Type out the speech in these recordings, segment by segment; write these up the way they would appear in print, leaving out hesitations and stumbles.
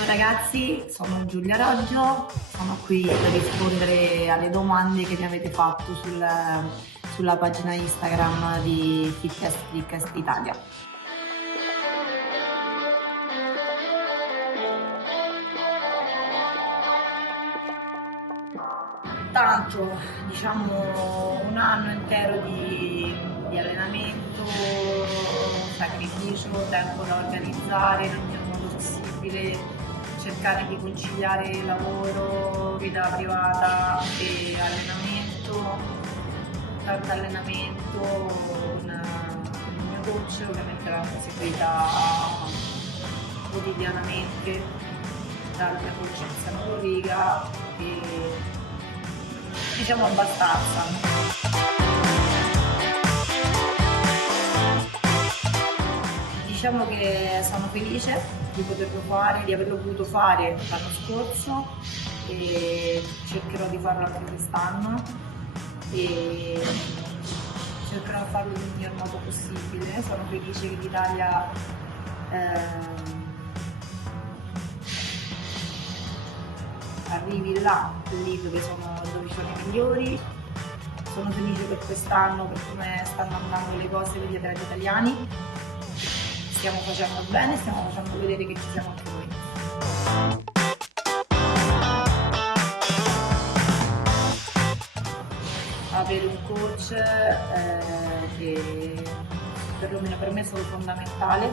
Buongiorno ragazzi, sono Giulia Roggio, sono qui per rispondere alle domande che mi avete fatto sulla pagina Instagram di Fitness Freakest Italia. Tanto, diciamo, un anno intero di allenamento, sacrificio, tempo da organizzare nel miglior modo possibile, cercare di conciliare lavoro, vita privata e allenamento, tanto allenamento con il mio coach, ovviamente l'hanno seguita quotidianamente dalla mia coach Alessandro Riga e diciamo abbastanza. Diciamo che sono felice di poterlo fare, di averlo potuto fare l'anno scorso e cercherò di farlo anche quest'anno e cercherò di farlo nel miglior modo possibile. Sono felice che l'Italia arrivi lì dove sono i migliori. Sono felice per quest'anno, per come stanno andando le cose per gli atleti italiani. Stiamo facendo bene, stiamo facendo vedere che ci siamo anche noi. Avere un coach che perlomeno per me è stato fondamentale.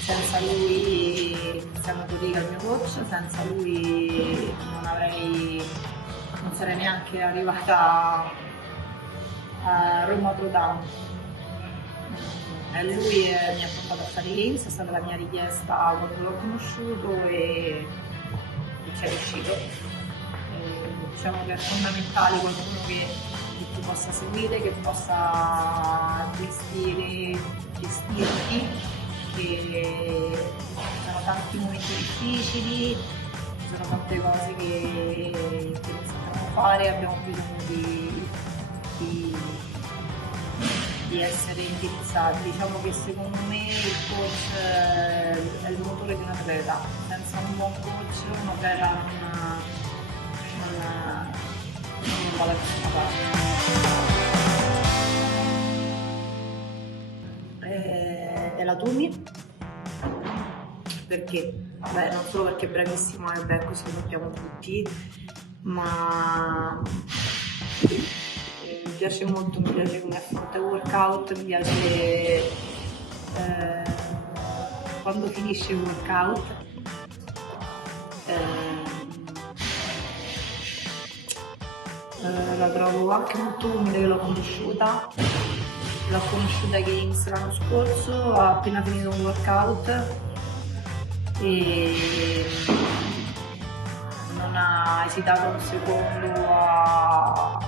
Senza lui, Alessandro Riga il mio coach, senza lui non sarei neanche arrivata a Roma Pro Down. Lui mi ha portato a fare i Games, è stata la mia richiesta quando l'ho conosciuto e ci è riuscito. Diciamo che è fondamentale qualcuno che ti possa seguire, che possa gestirti, che ci sono tanti momenti difficili, ci sono tante cose che non sappiamo fare, abbiamo bisogno di essere indirizzati. Diciamo che secondo me il coach è il motore di un atleta. Senza un buon coach un atleta non va da nessuna parte. È la Tumi, perché? Beh, non solo perché è bravissima e beh, questo lo sappiamo tutti, ma mi piace molto, mi piace come affronta il workout, mi piace quando finisce il workout, la trovo anche molto umile, che l'ho conosciuta ai Games l'anno scorso, ha appena finito un workout e non ha esitato un secondo a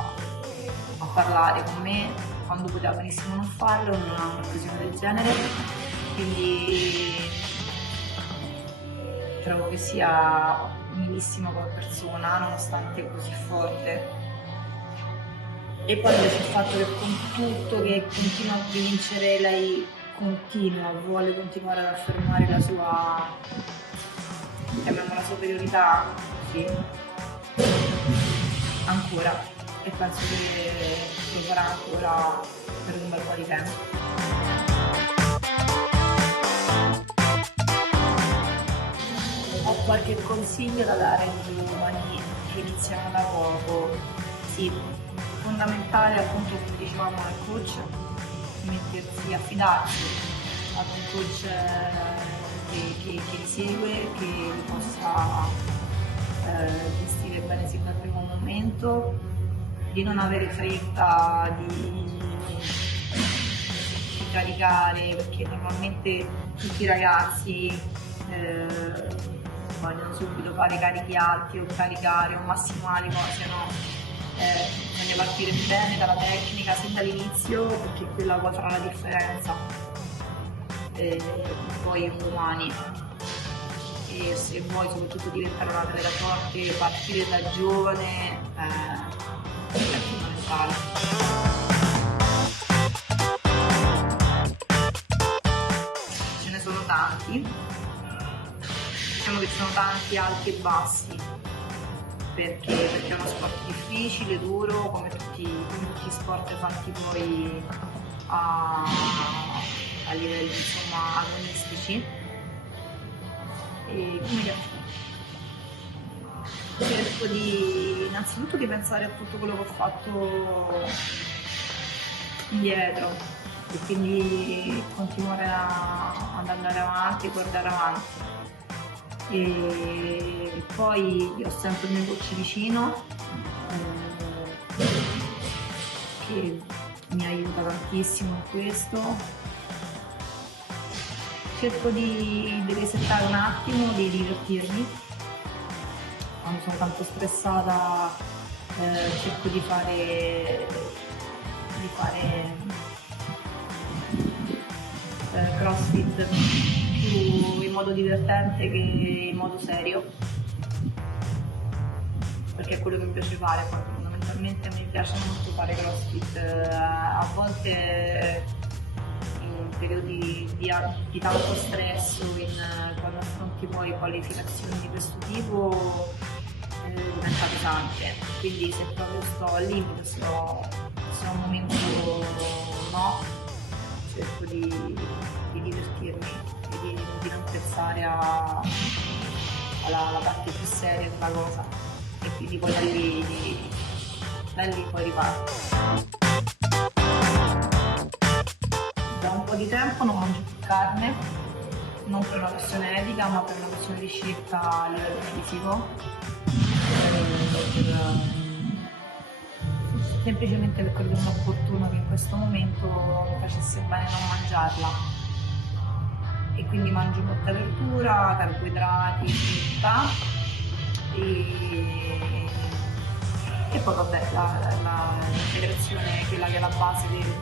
parlare con me quando poteva benissimo non farlo, non ha un'occasione del genere, quindi trovo che sia umilissima come persona nonostante così forte. E poi invece il fatto che con tutto che continua a vincere lei vuole continuare ad affermare la sua, chiamiamola superiorità, sì, ancora, e penso che lo farà ancora per un bel po' di tempo. Ho qualche consiglio da dare ai giovani che iniziano da poco. Sì, fondamentale appunto, come dicevamo, al coach, mettersi, affidarsi ad un coach che li segue, che li possa gestire bene sin dal primo momento, di non avere fretta di caricare, perché normalmente tutti i ragazzi vogliono subito fare carichi alti o caricare o massimali cose, no? Bisogna partire bene dalla tecnica sin dall'inizio, perché quella poi farà la differenza poi un domani. E se vuoi soprattutto diventare una atleta forte, partire da giovane è fondamentale. Ce ne sono tanti, diciamo che ci sono tanti alti e bassi, perché è uno sport difficile, duro, come tutti gli sport fatti poi a livelli insomma agonistici. E come cerco innanzitutto di pensare a tutto quello che ho fatto indietro e quindi continuare ad andare avanti, guardare avanti. E poi ho sempre il mio coach vicino che mi aiuta tantissimo in questo. Cerco di resettare un attimo, di divertirmi. Quando sono tanto stressata cerco di fare CrossFit più in modo divertente che in modo serio, perché è quello che mi piace fare. Poi fondamentalmente mi piace molto fare CrossFit, a volte in periodi di tanto stress, quando affronti poi qualificazioni di questo tipo diventa pesante, quindi se proprio sto al limite, se ho un momento no, cerco di divertirmi e di non pensare alla parte più seria della cosa, e quindi poi da lì poi riparto. Da un po' di tempo non mangio più carne, non per una questione etica ma per una questione di scelta a livello fisico, semplicemente perché ritenevo opportuno che in questo momento mi facesse bene non mangiarla, e quindi mangio molta verdura, carboidrati, frutta e poi vabbè l'integrazione, quella che è la base del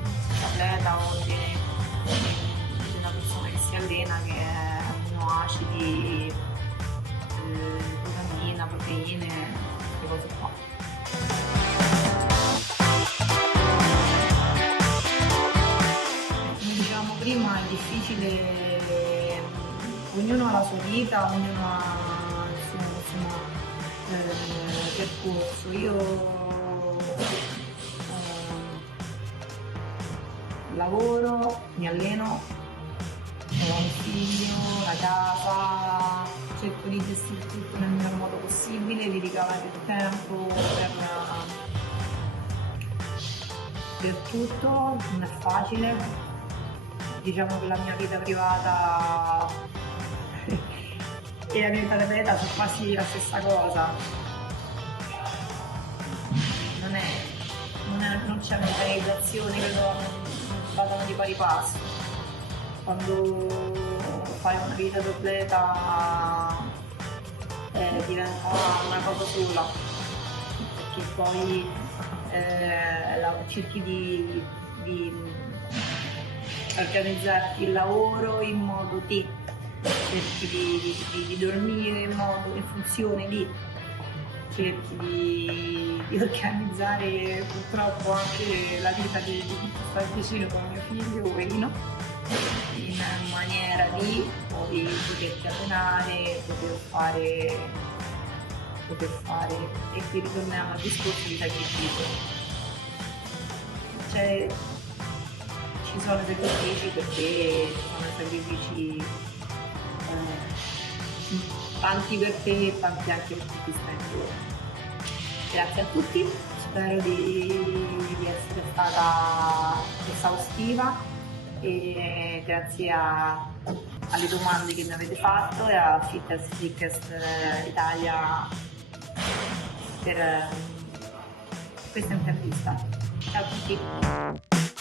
atleta o di una persona che si allena, che è aminoacidi, vitamina, proteine, queste cose qua. Come dicevamo prima, è difficile, ognuno ha la sua vita, ognuno ha il suo percorso. Io lavoro, mi alleno, ho un figlio, la casa, cerco di gestire tutto nel miglior modo possibile, di ricavare il tempo per tutto. Non è facile, diciamo che la mia vita privata e la mia vita atleta sono quasi la stessa cosa. Non c'è un'organizzazione, credo vadano di pari passo. Quando fai una vita da atleta diventa una cosa sola, perché poi cerchi di organizzarti il lavoro in modo cerchi di dormire in funzione cerchi di organizzare purtroppo anche la vita di stare vicino con mio figlio Ueno, in maniera di poi poterti allenare, poter fare, e qui ritorniamo al discorso di sacrificio. Ci sono sacrifici, perché ci sono sacrifici tanti per te e tanti anche per chi ti sta intorno. Grazie a tutti, spero di essere stata esaustiva, e grazie alle domande che mi avete fatto e a Fittest Italia per questa intervista. Ciao a tutti!